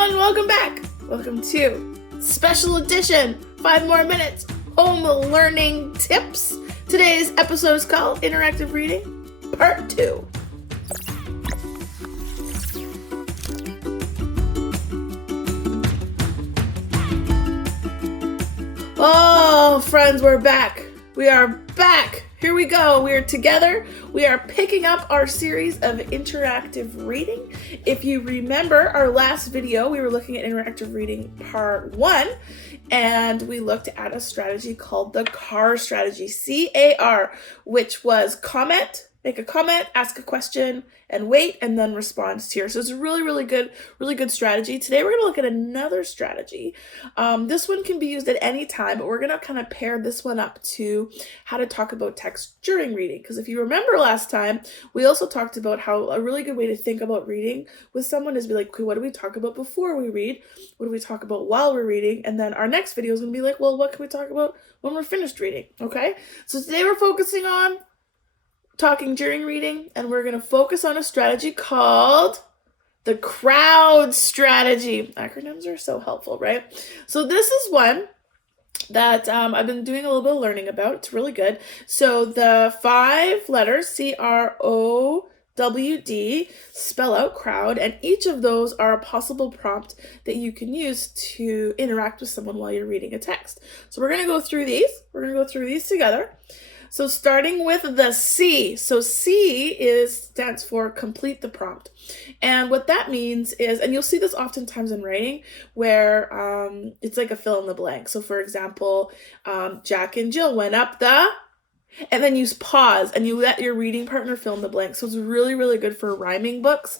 everyone, welcome back. Welcome to special edition, 5 more minutes, home learning tips. Today's episode is called Interactive Reading, Part 2. Oh, friends, we're back. We are back. Here we go. We are together. We are picking up our series of interactive reading. If you remember our last video, we were looking at interactive reading part 1, and we looked at a strategy called the CAR strategy, C-A-R, which was comment, make a comment, ask a question, and wait, and then respond here. So it's a really good strategy. Today we're going to look at another strategy. This one can be used at any time, but we're going to kind of pair this one up to how to talk about text during reading. Because if you remember last time, we also talked about how a really good way to think about reading with someone is be like, okay, what do we talk about before we read? What do we talk about while we're reading? And then our next video is going to be like, well, what can we talk about when we're finished reading? Okay, so today we're focusing on talking during reading, and we're going to focus on a strategy called the C.R.O.W.D strategy. Acronyms are so helpful, right? So this is one that I've been doing a little bit of learning about. It's really good. So the 5 letters, C.R.O.W.D, spell out crowd, and each of those are a possible prompt that you can use to interact with someone while you're reading a text. So we're going to go through these. We're going to go through these together. So starting with the C. So C stands for complete the prompt. And what that means is, and you'll see this oftentimes in writing, where it's like a fill in the blank. So for example, Jack and Jill went up the, and then you pause and you let your reading partner fill in the blank. So it's really good for rhyming books.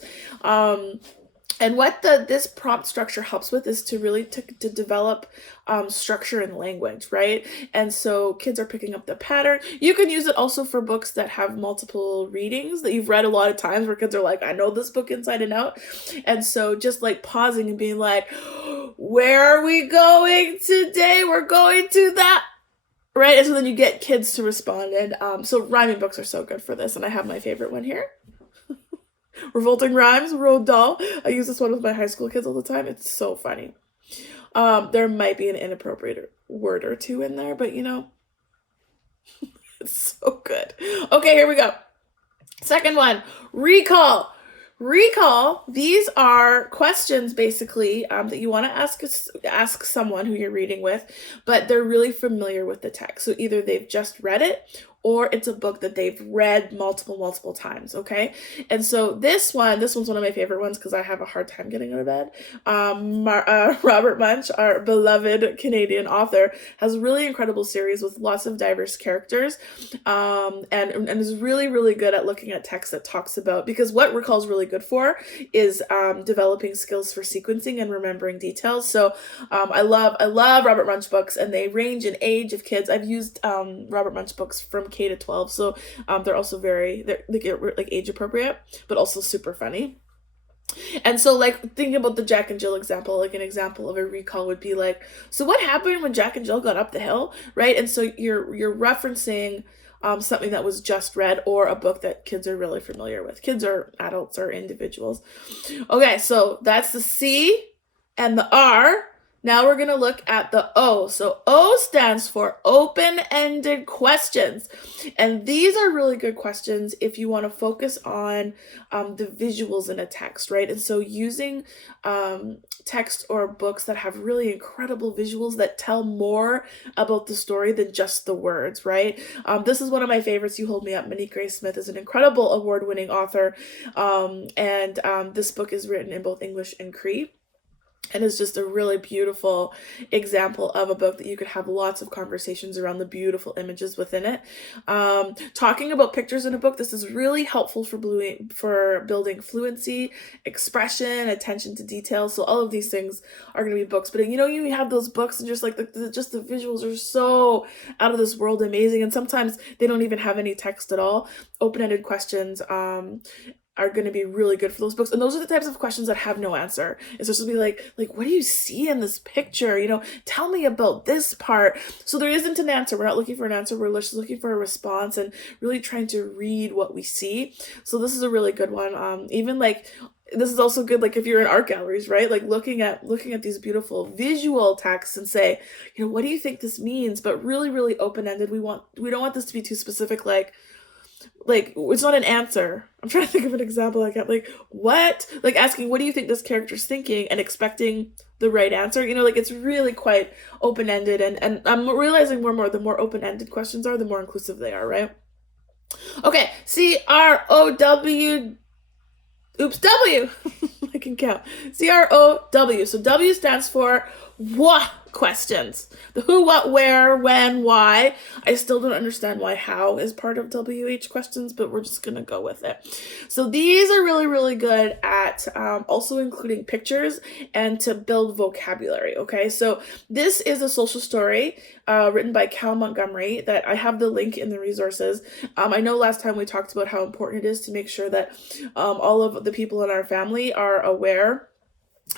And what this prompt structure helps with is to really to develop structure in language, right? And so kids are picking up the pattern. You can use it also for books that have multiple readings that you've read a lot of times, where kids are like, I know this book inside and out. And so just like pausing and being like, where are we going today? We're going to that. Right? And so then you get kids to respond. And so rhyming books are so good for this. And I have my favorite one here. Revolting Rhymes, Roald Dahl. I use this one with my high school kids all the time. It's so funny. There might be an inappropriate word or two in there, but you know, it's so good. Okay, here we go. Second one, recall. Recall, these are questions basically that you want to ask someone who you're reading with, but they're really familiar with the text. So either they've just read it or it's a book that they've read multiple times, okay? And so this one's one of my favorite ones because I have a hard time getting out of bed. Robert Munsch, our beloved Canadian author, has a really incredible series with lots of diverse characters, and is really good at looking at text that talks about, because what recall is really good for is developing skills for sequencing and remembering details. So I love Robert Munsch books, and they range in age of kids. I've used Robert Munsch books from K to 12, so they're also they're like age appropriate, but also super funny. And so like thinking about the Jack and Jill example, like an example of a recall would be like, so what happened when Jack and Jill got up the hill, right? And so you're referencing something that was just read or a book that kids are really familiar with. Kids or adults or individuals. Okay, so that's the C and the R. Now we're going to look at the O. So O stands for open-ended questions. And these are really good questions if you want to focus on the visuals in a text, right? And so using text or books that have really incredible visuals that tell more about the story than just the words, right? This is one of my favorites. You Hold Me Up. Monique Grace Smith is an incredible award-winning author. And this book is written in both English and Cree. And it's just a really beautiful example of a book that you could have lots of conversations around the beautiful images within it. Talking about pictures in a book, this is really helpful for building fluency, expression, attention to detail. So all of these things are going to be books. But you know, you have those books and just like the visuals are so out of this world amazing. And sometimes they don't even have any text at all. Open-ended questions are going to be really good for those books. And those are the types of questions that have no answer. It's just to be like, what do you see in this picture? You know, tell me about this part. So there isn't an answer. We're not looking for an answer. We're just looking for a response and really trying to read what we see. So this is a really good one. Even like this is also good, like if you're in art galleries, right? Like looking at these beautiful visual texts and say, what do you think this means? But really, really open-ended. We don't want this to be too specific, like it's not an answer. I'm trying to think of an example. Like what? Like asking, what do you think this character's thinking, and expecting the right answer. Like it's really quite open-ended, and I'm realizing more and more, the more open-ended questions are, the more inclusive they are, right? Okay, C.R.O.W. Oops, W. I can count. C.R.O.W. So W stands for what questions. The who, what, where, when, why. I still don't understand why how is part of WH questions, but we're just going to go with it. So these are really, really good at also including pictures and to build vocabulary, okay? So this is a social story written by Cal Montgomery that I have the link in the resources. I know last time we talked about how important it is to make sure that all of the people in our family are aware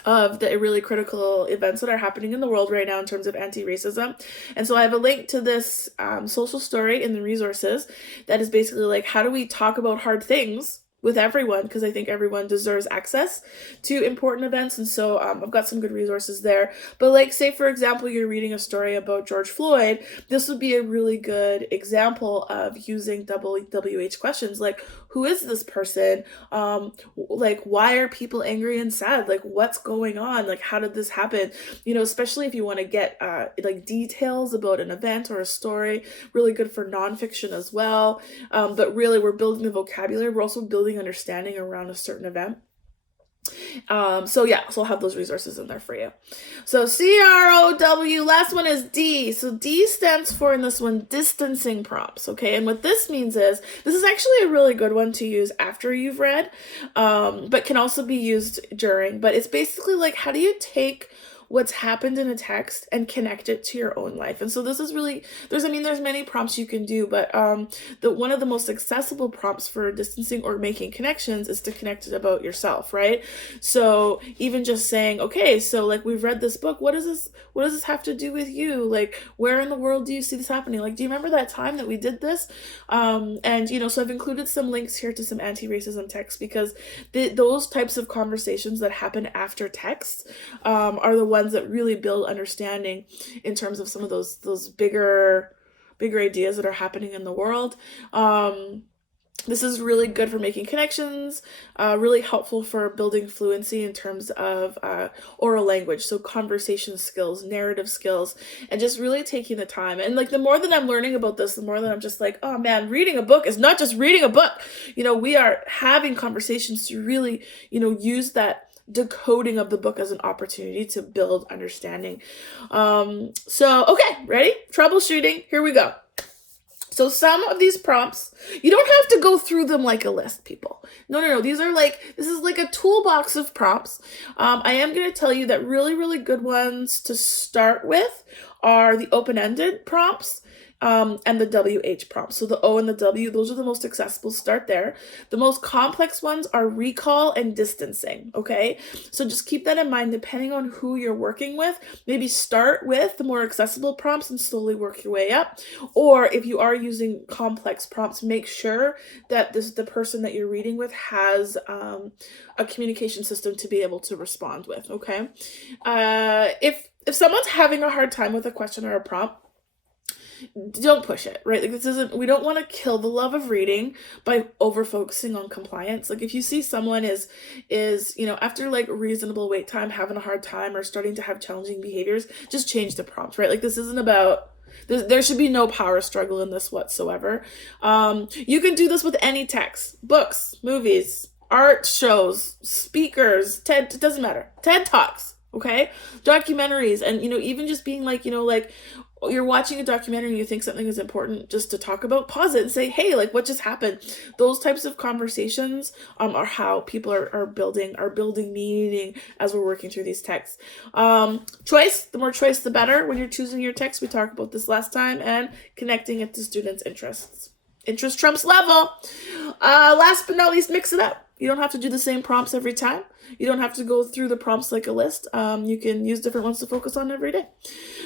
of the really critical events that are happening in the world right now in terms of anti-racism. And so I have a link to this social story in the resources that is basically like, how do we talk about hard things with everyone, because I think everyone deserves access to important events. And so I've got some good resources there. But like, say for example, you're reading a story about George Floyd, this would be a really good example of using WH questions, like, who is this person? Like, why are people angry and sad? Like, what's going on? Like, how did this happen? Especially if you want to get like details about an event or a story, really good for nonfiction as well. But really, we're building the vocabulary. We're also building understanding around a certain event. So I'll have those resources in there for you. So C.R.O.W, last one is D. So D stands for, in this one, distancing prompts, okay? And what this means is, this is actually a really good one to use after you've read, but can also be used during. But it's basically like, how do you take what's happened in a text and connect it to your own life? And so this is really, there's many prompts you can do, but one of the most accessible prompts for distancing or making connections is to connect it about yourself, right? So even just saying, okay, so like, we've read this book, what does this have to do with you? Like, where in the world do you see this happening? Like, do you remember that time that we did this? And so I've included some links here to some anti-racism texts, because those types of conversations that happen after text are the ones that really build understanding in terms of some of those bigger ideas that are happening in the world. This is really good for making connections, really helpful for building fluency in terms of oral language, so conversation skills, narrative skills, and just really taking the time. And like, the more that I'm learning about this, the more that I'm just like, oh man, reading a book is not just reading a book. We are having conversations to really, use that decoding of the book as an opportunity to build understanding. Okay, ready? Troubleshooting, here we go. So some of these prompts, you don't have to go through them like a list, people. No. This is like a toolbox of prompts. I am going to tell you that really, really good ones to start with are the open-ended prompts. And the WH prompts. So the O and the W, those are the most accessible. Start there. The most complex ones are recall and distancing, okay? So just keep that in mind, depending on who you're working with. Maybe start with the more accessible prompts and slowly work your way up. Or if you are using complex prompts, make sure that the person that you're reading with has a communication system to be able to respond with, okay? If someone's having a hard time with a question or a prompt, don't push it, right? Like, we don't want to kill the love of reading by over focusing on compliance. Like, if you see someone is after like reasonable wait time, having a hard time or starting to have challenging behaviors, just change the prompt, right? Like, this isn't about, there should be no power struggle in this whatsoever. You can do this with any text, books, movies, art shows, speakers, TED, it doesn't matter. TED Talks, okay? Documentaries, and, even just being like, like, you're watching a documentary and you think something is important just to talk about, pause it and say, hey, like, what just happened? Those types of conversations are how people are building meaning as we're working through these texts. Choice, the more choice, the better when you're choosing your text. We talked about this last time, and connecting it to students' interests. Interest trumps level. Last but not least, mix it up. You don't have to do the same prompts every time. You don't have to go through the prompts like a list. You can use different ones to focus on every day.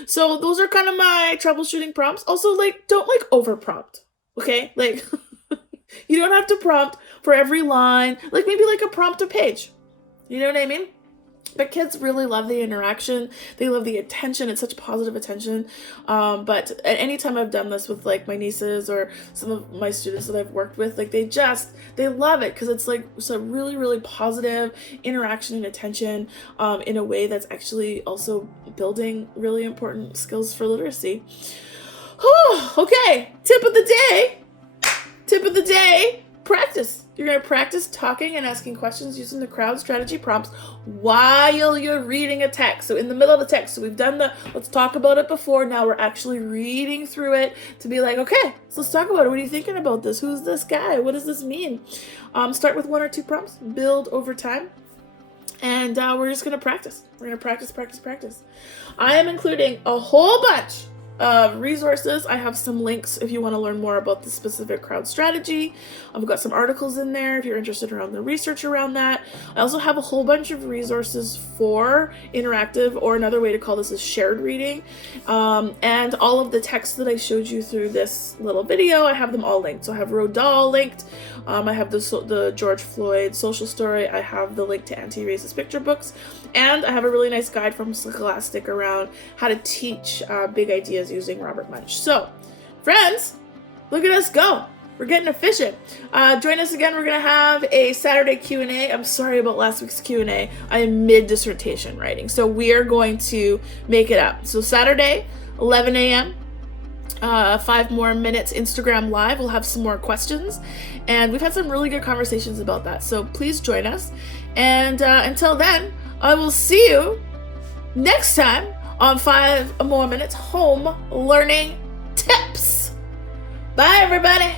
So those are kind of my troubleshooting prompts. Also, like, don't like over prompt. Okay? Like, you don't have to prompt for every line. Like, maybe like a prompt a page. You know what I mean? But kids really love the interaction. They love the attention. It's such positive attention. But at any time I've done this with like my nieces or some of my students that I've worked with, like they love it because it's like it's a really, really positive interaction and attention in a way that's actually also building really important skills for literacy. Whew, okay, tip of the day, practice. You're going to practice talking and asking questions using the C.R.O.W.D strategy prompts while you're reading a text. So in the middle of the text, so we've done the let's talk about it before. Now we're actually reading through it to be like, okay, so let's talk about it. What are you thinking about this? Who's this guy? What does this mean? Start with 1 or 2 prompts, build over time. And we're just going to practice. We're going to practice. I am including a whole bunch of resources. I have some links if you want to learn more about the specific C.R.O.W.D strategy. I've got some articles in there if you're interested around the research around that. I also have a whole bunch of resources for interactive, or another way to call this is shared reading. And all of the texts that I showed you through this little video, I have them all linked. So I have Roald Dahl linked. I have the George Floyd social story. I have the link to anti-racist picture books. And I have a really nice guide from Scholastic around how to teach big ideas using Robert Munsch. So, friends, look at us go. We're getting efficient. Join us again. We're going to have a Saturday Q&A. I'm sorry about last week's Q&A. I am mid-dissertation writing. So we are going to make it up. So Saturday, 11 a.m., 5 more minutes Instagram live. We'll have some more questions. And we've had some really good conversations about that. So please join us. And until then, I will see you next time on 5 more minutes home learning tips. Bye, everybody.